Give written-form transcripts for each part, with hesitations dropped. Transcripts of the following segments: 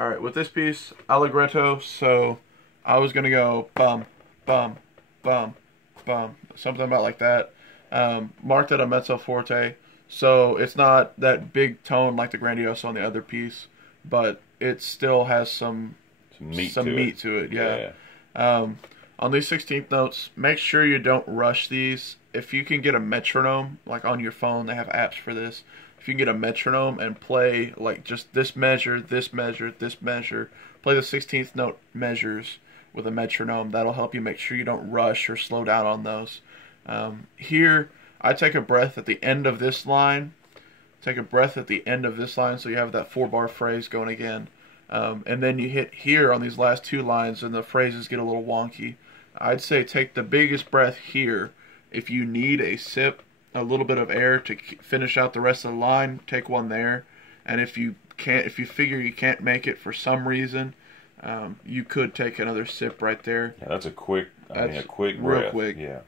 All right, with this piece, allegretto, so I was going to go bum, bum, bum, bum, something about like that. Marked at a mezzo forte, so it's not that big tone like the grandioso on the other piece, but it still has some meat to it. Yeah. On these 16th notes, make sure you don't rush these. If you can get a metronome, like on your phone, they have apps for this. If you can get a metronome and play like just this measure, this measure, this measure, play the 16th note measures with a metronome, that'll help you make sure you don't rush or slow down on those. Here, I take a breath at the end of this line. Take a breath at the end of this line so you have that 4-bar phrase going again. And then you hit here on these last 2 lines and the phrases get a little wonky. I'd say take the biggest breath here. If you need a sip, a little bit of air to finish out the rest of the line, take one there. And if you figure you can't make it for some reason, you could take another sip right there. Yeah, that's a quick, a quick real breath. Quick. Yeah.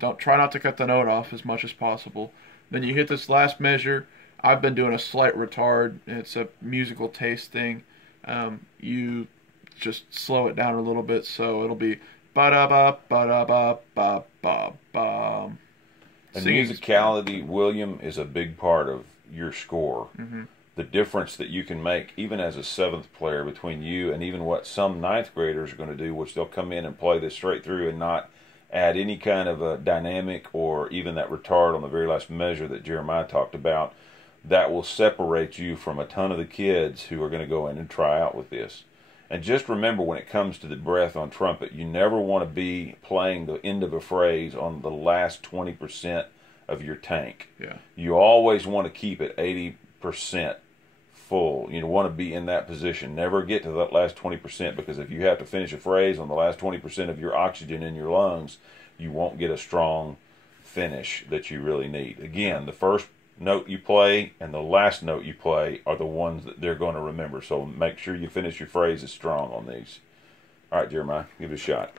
Don't try not to cut the note off as much as possible. Then you hit this last measure. I've been doing a slight retard. It's a musical taste thing. You just slow it down a little bit, so it'll be ba-da-ba, ba-da-ba, ba-ba-ba. And musicality, William, is a big part of your score. The difference that you can make, even as a 7th player, between you and even what some 9th graders are going to do, which they'll come in and play this straight through and not add any kind of a dynamic or even that retard on the very last measure that Jeremiah talked about. That will separate you from a ton of the kids who are going to go in and try out with this. And just remember, when it comes to the breath on trumpet, you never want to be playing the end of a phrase on the last 20% of your tank. You always want to keep it 80% full. You want to be in that position. Never get to that last 20%, because if you have to finish a phrase on the last 20% of your oxygen in your lungs, you won't get a strong finish that you really need. Again, the first note you play and the last note you play are the ones that they're going to remember. So make sure you finish your phrases strong on these. All right, Jeremiah, give it a shot.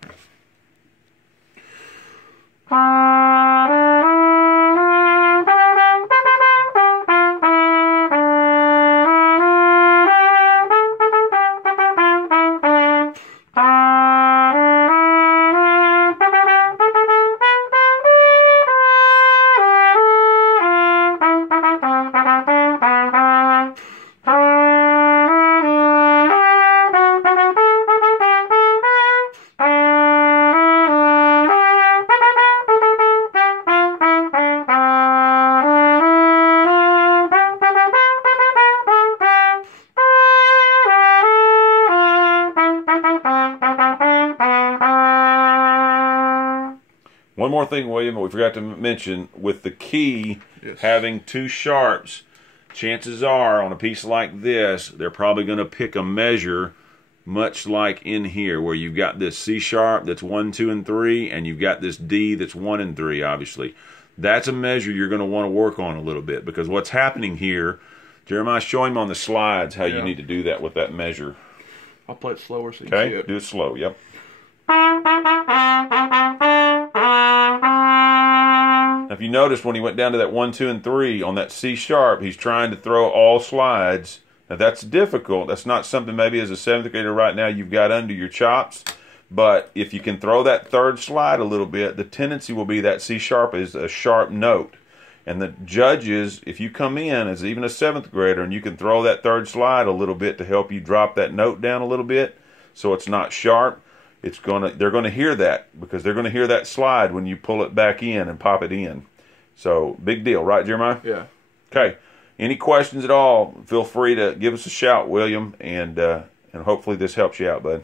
One more thing, William, we forgot to mention, with the key having 2 sharps, chances are on a piece like this, they're probably going to pick a measure much like in here, where you've got this C sharp that's 1, 2, and 3, and you've got this D that's 1 and 3, obviously. That's a measure you're going to want to work on a little bit, because what's happening here, Jeremiah, show him on the slides how you need to do that with that measure. I'll play it slower so you can see it. Do it slow, yep. Now, if you notice, when he went down to that 1, 2, and 3 on that C sharp, he's trying to throw all slides. Now, that's difficult. That's not something maybe as a 7th grader right now you've got under your chops. But if you can throw that 3rd slide a little bit, the tendency will be that C sharp is a sharp note. And the judges, if you come in as even a 7th grader and you can throw that 3rd slide a little bit to help you drop that note down a little bit so it's not sharp, they're gonna hear that, because they're gonna hear that slide when you pull it back in and pop it in. So big deal, right, Jeremiah? Yeah. Okay. Any questions at all? Feel free to give us a shout, William, and hopefully this helps you out, bud.